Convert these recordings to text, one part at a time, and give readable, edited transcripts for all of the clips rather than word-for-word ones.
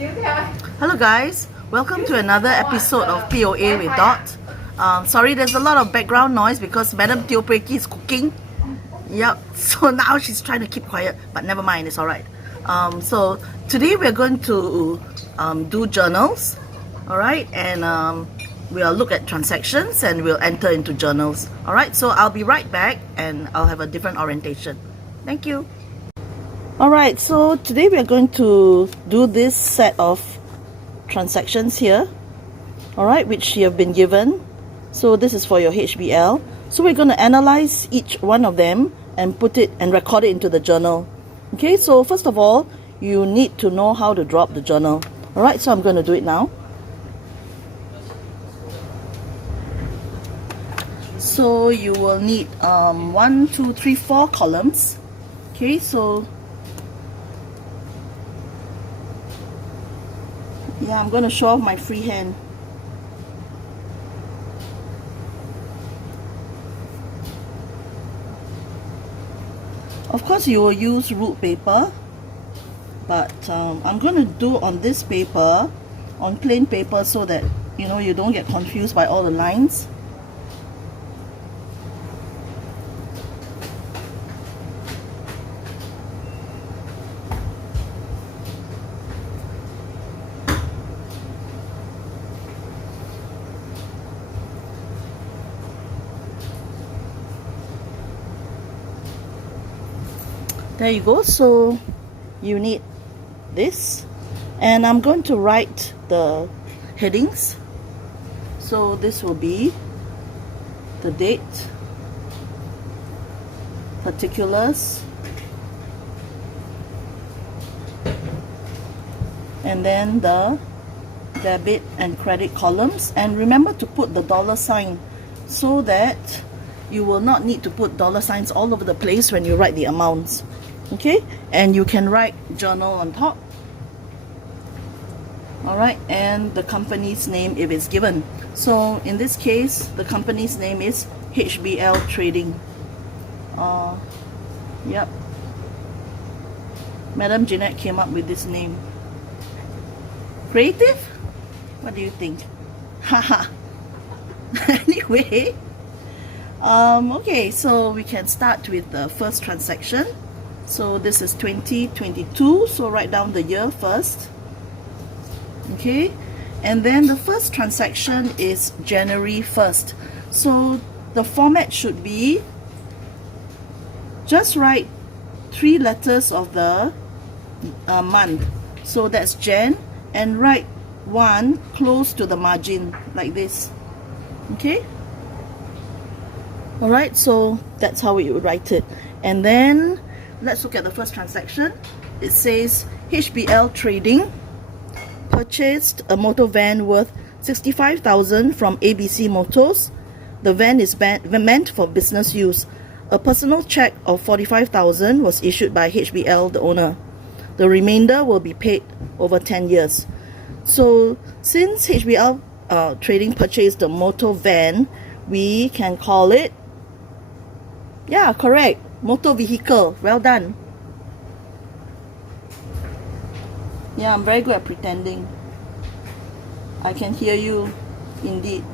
Hello guys, welcome to another episode of POA with Dot. Sorry, there's a lot of background noise because Madam Teo Preki is cooking. Yep, so now she's trying to keep quiet, but never mind, it's alright. So today we're going to do journals, alright, and we'll look at transactions and we'll enter into journals. Alright, so I'll be right back and I'll have a different orientation. Thank you. Alright, so today we are going to do this set of transactions here, alright, which you have been given. So this is for your HBL. So we're going to analyze each one of them and put it and record it into the journal. Okay, so first of all, you need to know how to drop the journal. Alright, so I'm going to do it now. So you will need 1, 2, 3, 4 columns. Okay, so yeah, I'm going to show off my freehand. Of course, you will use ruled paper, but I'm going to do on this paper, on plain paper, so that you don't get confused by all the lines. There you go. So you need this, and I'm going to write the headings. So this will be the date, particulars, and then the debit and credit columns. And remember to put the dollar sign so that you will not need to put dollar signs all over the place when you write the amounts. Okay, and you can write journal on top. Alright, and the company's name if it's given. So in this case, the company's name is HBL Trading. Yep, Madam Jeanette came up with this name. Creative? What do you think? Haha. Anyway, okay, so we can start with the first transaction. So this is 2022, so write down the year first. Okay, and then the first transaction is January 1st. So the format should be just write 3 letters of the month. So that's Jan, and write 1 close to the margin like this. Okay, alright, so that's how we would write it. And then let's look at the first transaction. It says HBL Trading purchased a motor van worth 65,000 from ABC Motors. The van is meant for business use. A personal check of 45,000 was issued by HBL, the owner. The remainder will be paid over 10 years. So since HBL Trading purchased the motor van, we can call it, yeah, correct, motor vehicle. Well done. Yeah, I'm very good at pretending. I can hear you, indeed.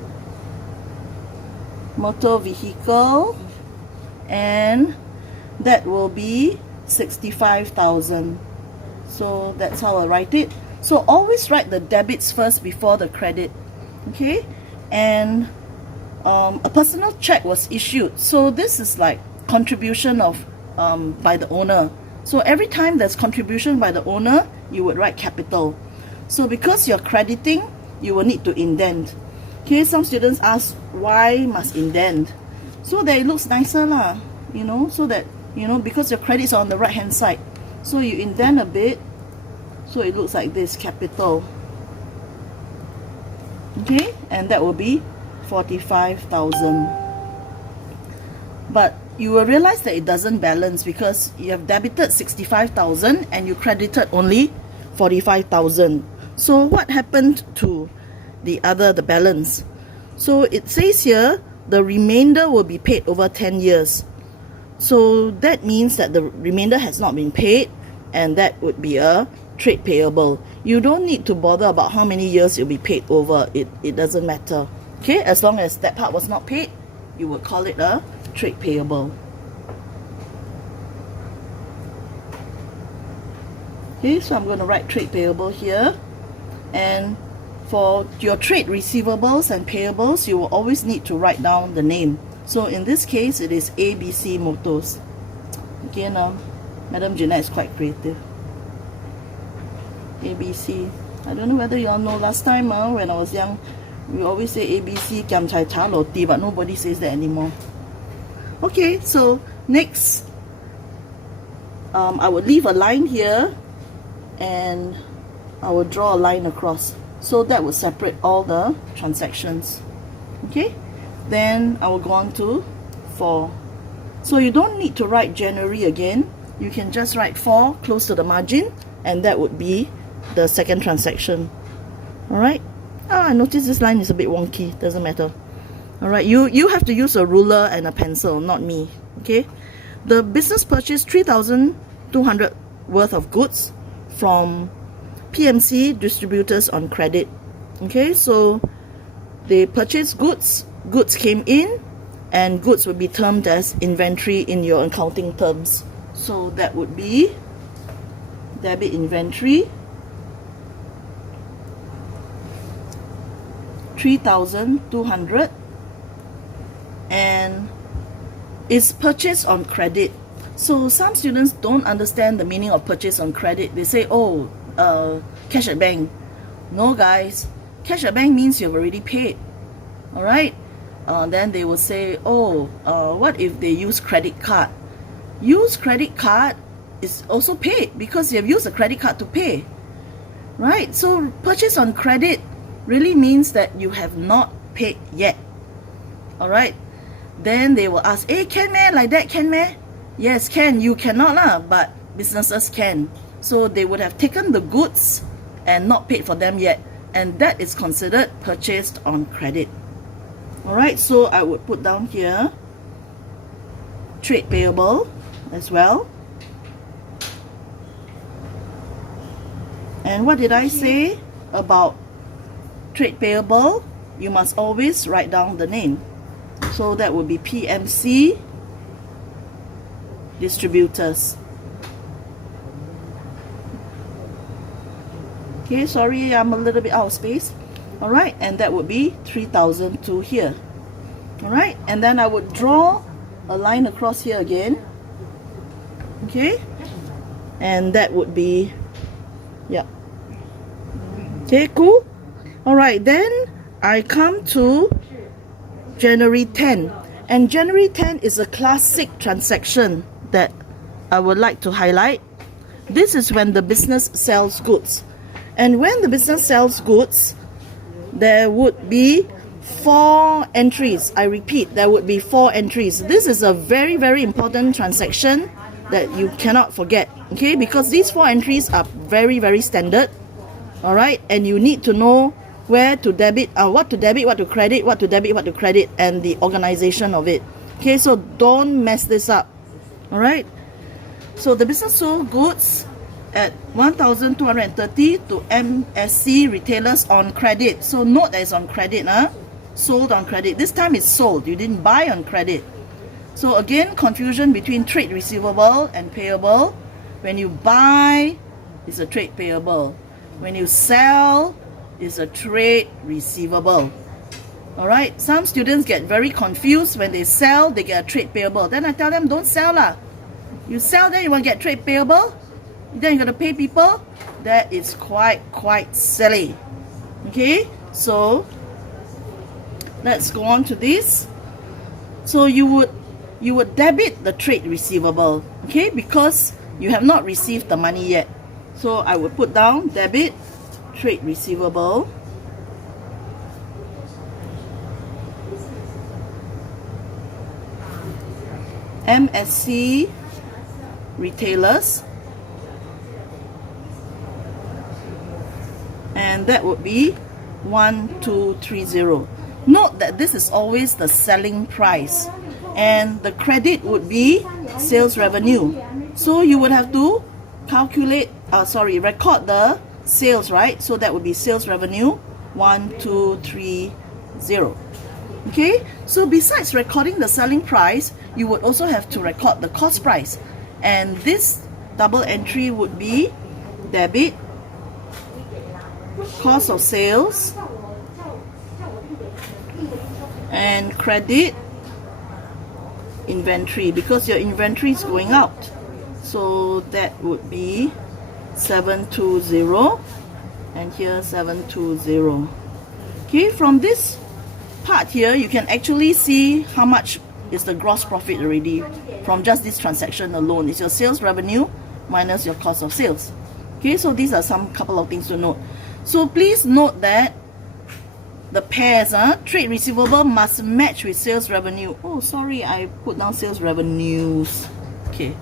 Motor vehicle, and that will be 65,000. So that's how I write it. So always write the debits first before the credit. Okay, and a personal check was issued. So this is like contribution of by the owner. So every time there's contribution by the owner, you would write capital. So because you're crediting, you will need to indent. Okay, some students ask why must indent, so that it looks nicer lah, so that because your credits are on the right hand side, so you indent a bit so it looks like this, capital. Okay, and that will be 45,000. But you will realize that it doesn't balance because you have debited 65,000 and you credited only 45,000. So what happened to the balance? So it says here the remainder will be paid over 10 years. So that means that the remainder has not been paid, and that would be a trade payable. you don't need to bother about how many years you'll be paid over. It doesn't matter. Okay, as long as that part was not paid, you would call it a trade payable. Okay, so I'm going to write trade payable here. And for your trade receivables and payables, you will always need to write down the name. So in this case, it is ABC Motors. Again, Madam Jeanette is quite creative. ABC. I don't know whether you all know, last time when I was young, we always say ABC Kiam Chai Cha Roti, but nobody says that anymore. Okay, so next, I would leave a line here and I will draw a line across. So that will separate all the transactions. Okay, then I will go on to 4. So you don't need to write January again. You can just write 4 close to the margin, and that would be the second transaction. Alright, I notice this line is a bit wonky, doesn't matter. Alright, you have to use a ruler and a pencil, not me. Okay, the business purchased 3,200 worth of goods from PMC distributors on credit. Okay, so they purchased goods, goods came in, and goods would be termed as inventory in your accounting terms. So that would be debit inventory, 3,200, and is purchased on credit. So some students don't understand the meaning of purchase on credit. They say, oh, cash at bank. No guys, cash at bank means you've already paid. Alright, then they will say, oh, what if they use credit card? Use credit card is also paid because you have used a credit card to pay. Right, so purchase on credit really means that you have not paid yet. Alright, then they will ask, hey, can meh, like that can meh? Yes, can. You cannot lah, but businesses can. So they would have taken the goods and not paid for them yet, and that is considered purchased on credit. Alright, so I would put down here trade payable as well. And what did I say about trade payable? You must always write down the name. So that would be PMC distributors. Okay, sorry, I'm a little bit out of space. Alright, and that would be 3,002 here. Alright, and then I would draw a line across here again. Okay, and that would be, yeah. Okay, cool. Alright, then I come to January 10. And January 10 is a classic transaction that I would like to highlight. This is when the business sells goods. And when the business sells goods, there would be 4 entries. I repeat, there would be 4 entries. This is a very, very important transaction that you cannot forget. Okay, because these 4 entries are very, very standard. Alright, and you need to know where to debit, what to debit, what to credit, what to debit, what to credit, and the organization of it. Okay, so don't mess this up. Alright, so the business sold goods at 1,230 to MSC retailers on credit. So note that it's on credit, sold on credit. This time it's sold, you didn't buy on credit. So again, confusion between trade receivable and payable. When you buy, it's a trade payable. When you sell, it's a trade receivable. Alright, some students get very confused. When they sell, they get a trade payable. Then I tell them, don't sell lah. You sell, then you want to get trade payable? Then you're going to pay people? That is quite silly. Okay, so let's go on to this. So you would debit the trade receivable, okay, because you have not received the money yet. So I would put down debit trade receivable. MSC retailers, and that would be 1230. Note that this is always the selling price, and the credit would be sales revenue. So you would have to calculate, record the sales, right? So that would be sales revenue 1230. Okay, so besides recording the selling price, you would also have to record the cost price, and this double entry would be debit cost of sales and credit inventory, because your inventory is going out. So that would be 720, and here 720. Okay, from this part here, you can actually see how much is the gross profit already from just this transaction alone. It's your sales revenue minus your cost of sales. Okay, so these are some couple of things to note. So please note that the pairs, trade receivable must match with sales revenue. Oh, sorry, I put down sales revenues. Okay,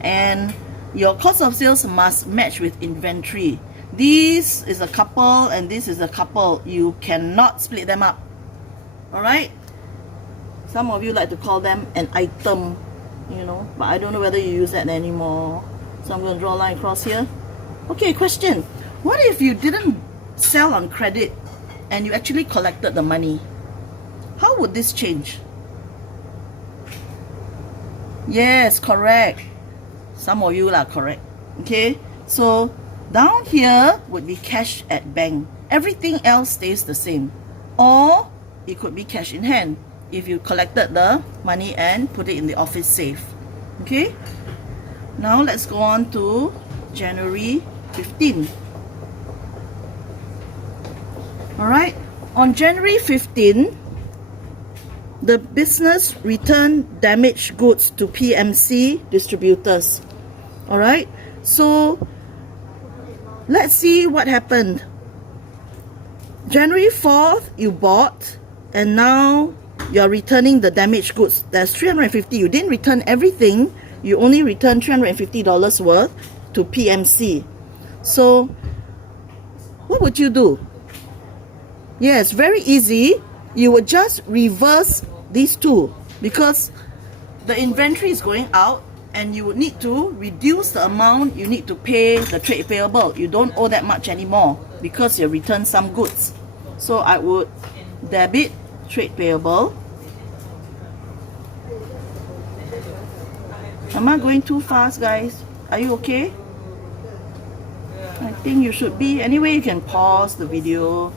and your cost of sales must match with inventory. This is a couple and this is a couple. You cannot split them up. Alright? Some of you like to call them an item, you know, but I don't know whether you use that anymore. So I'm going to draw a line across here. Okay, question. What if you didn't sell on credit and you actually collected the money? How would this change? Yes, correct. Some of you are correct. Okay, so down here would be cash at bank. Everything else stays the same. Or it could be cash in hand if you collected the money and put it in the office safe. Okay, now let's go on to January 15. Alright, on January 15, the business returned damaged goods to PMC distributors. Alright, so let's see what happened. January 4th, you bought, and now you're returning the damaged goods. That's $350. You didn't return everything, you only returned $350 worth to PMC. So what would you do? Yes, very easy. You would just reverse these two, because the inventory is going out and you would need to reduce the amount you need to pay the trade payable. You don't owe that much anymore because you returned some goods. So I would debit trade payable. Am I going too fast, guys? Are you okay? I think you should be. Anyway, you can pause the video,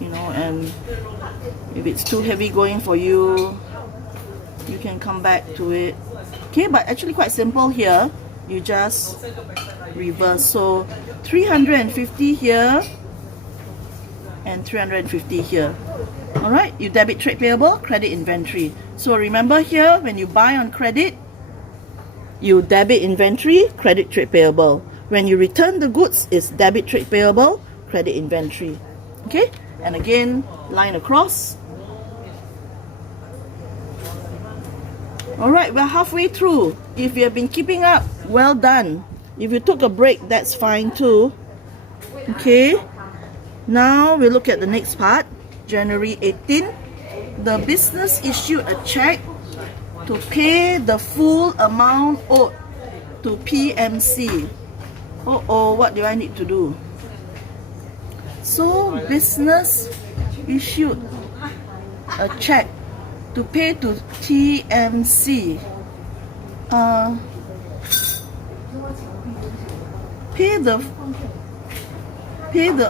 you know, and if it's too heavy going for you, you can come back to it. Okay, but actually quite simple here. You just reverse. So 350 here and 350 here. Alright, you debit trade payable, credit inventory. So remember here, when you buy on credit, you debit inventory, credit trade payable. When you return the goods, it's debit trade payable, credit inventory. Okay, and again, line across. Alright, we're halfway through. If you have been keeping up, well done. If you took a break, that's fine too. Okay, now we look at the next part. January 18, the business issued a check to pay the full amount owed to PMC. Oh, what do I need to do? So business issued a check to pay to TMC. Pay the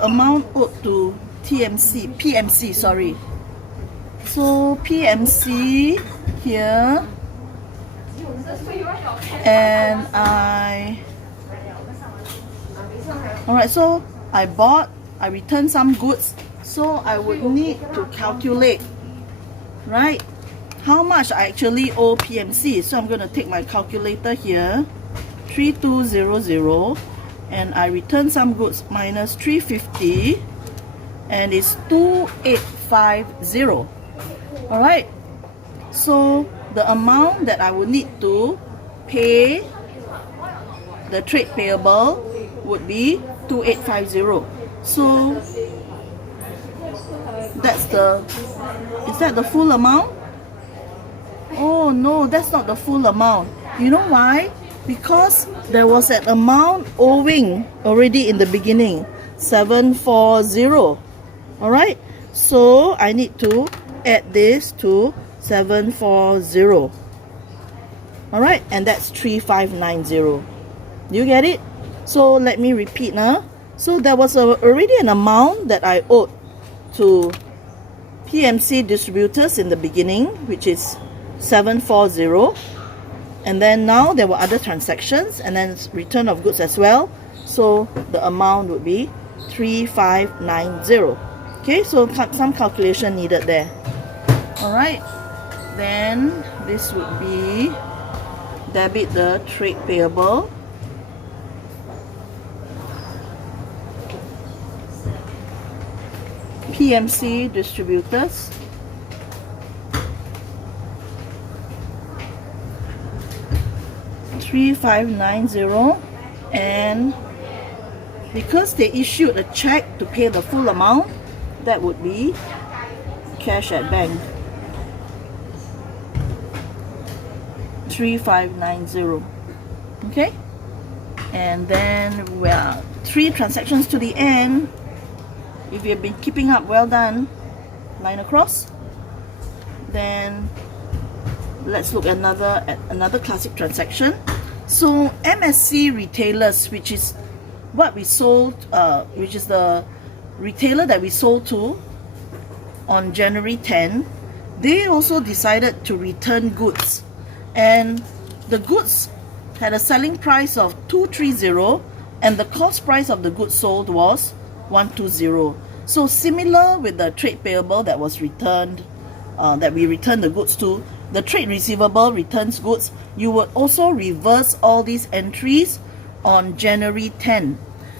amount owed to PMC, sorry. So PMC here, and alright, so I returned some goods, so I would need to calculate, right, how much I actually owe PMC. So I'm going to take my calculator here, 3200, and I return some goods minus 350, and it's 2850. Alright, so the amount that I would need to pay the trade payable would be 2850. So is that the full amount? Oh no, that's not the full amount. You know why? because there was an amount owing already in the beginning, 740. Alright, so I need to add this to 740. Alright, and that's 3590. You get it? So let me repeat now. So there was already an amount that I owed to PMC distributors in the beginning, which is 740. And then now there were other transactions and then return of goods as well. So the amount would be 3590. Okay, so some calculation needed there. Alright, then this would be debit the trade payable. PMC distributors. $3,590, and because they issued a check to pay the full amount, that would be cash at bank. 3590. Okay, and then we are 3 transactions to the end. If you've been keeping up, well done. Line across. Then let's look at another classic transaction. So MSC Retailers, which is what we sold, which is the retailer that we sold to on January 10, they also decided to return goods, and the goods had a selling price of 230 and the cost price of the goods sold was 120. So similar with the trade payable that was returned, that we returned the goods to, the trade receivable returns goods, you would also reverse all these entries on January 10.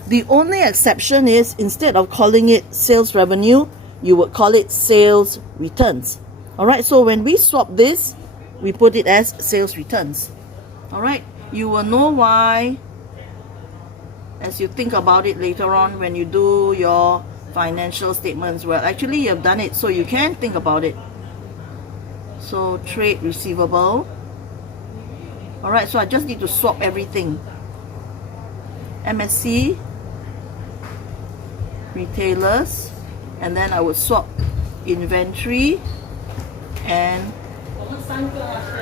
The only exception is, instead of calling it sales revenue, you would call it sales returns. Alright, so when we swap this, we put it as sales returns. Alright, you will know why as you think about it later on when you do your financial statements. Well, actually you have done it, so you can think about it. So trade receivable. Alright, so I just need to swap everything. MSC retailers, and then I would swap inventory and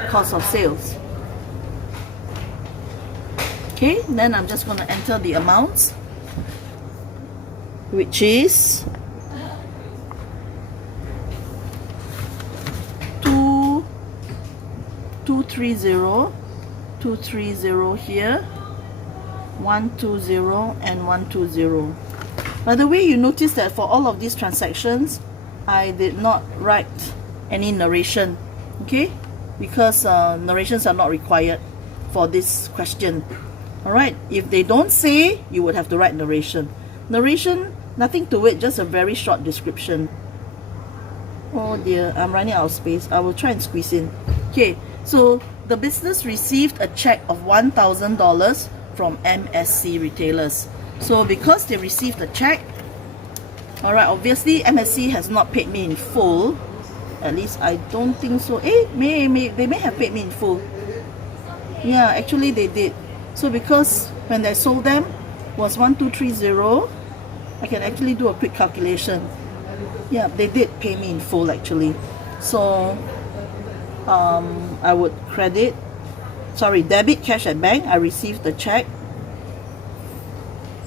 cost of sales. Okay, then I'm just going to enter the amounts, which is 230 here, 120 and 120. By the way, you notice that for all of these transactions, I did not write any narration, okay? Because narrations are not required for this question. Alright, if they don't say, you would have to write narration. Narration, nothing to it, just a very short description. Oh dear, I'm running out of space. I will try and squeeze in. Okay, so the business received a check of $1,000 from MSC Retailers. So because they received a check, alright, obviously MSC has not paid me in full. At least I don't think so. They may have paid me in full. Yeah, actually they did. So because when I sold them was 1230, I can actually do a quick calculation. Yeah, they did pay me in full actually. So I would debit cash at bank. I received the check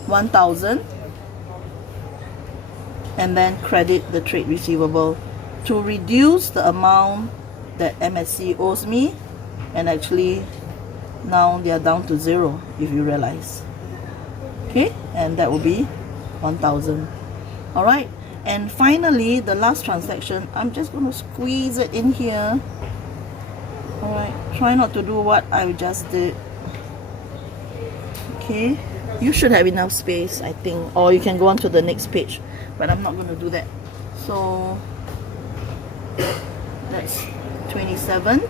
1,000, and then credit the trade receivable to reduce the amount that MSC owes me, and actually now they are down to 0 if you realize. Okay, and that will be 1,000. Alright, and finally the last transaction, I'm just going to squeeze it in here. Alright, try not to do what I just did. Okay, you should have enough space, I think, or you can go on to the next page, but I'm not going to do that. So that's 27.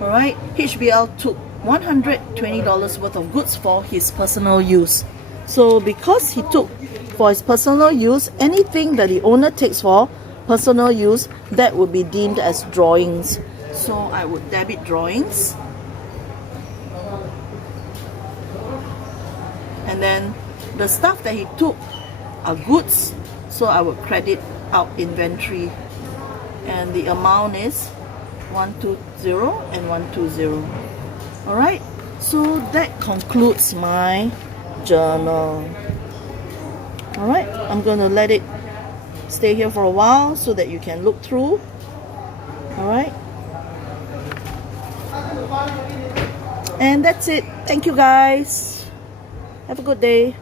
Alright, HBL took $120 worth of goods for his personal use. So because he took for his personal use, anything that the owner takes for personal use, that would be deemed as drawings. So I would debit drawings. and then the stuff that he took are goods, so I will credit out inventory, and the amount is 120 and 120. All right, so that concludes my journal. All right, I'm gonna let it stay here for a while so that you can look through. All right, and that's it. Thank you guys. Have a good day.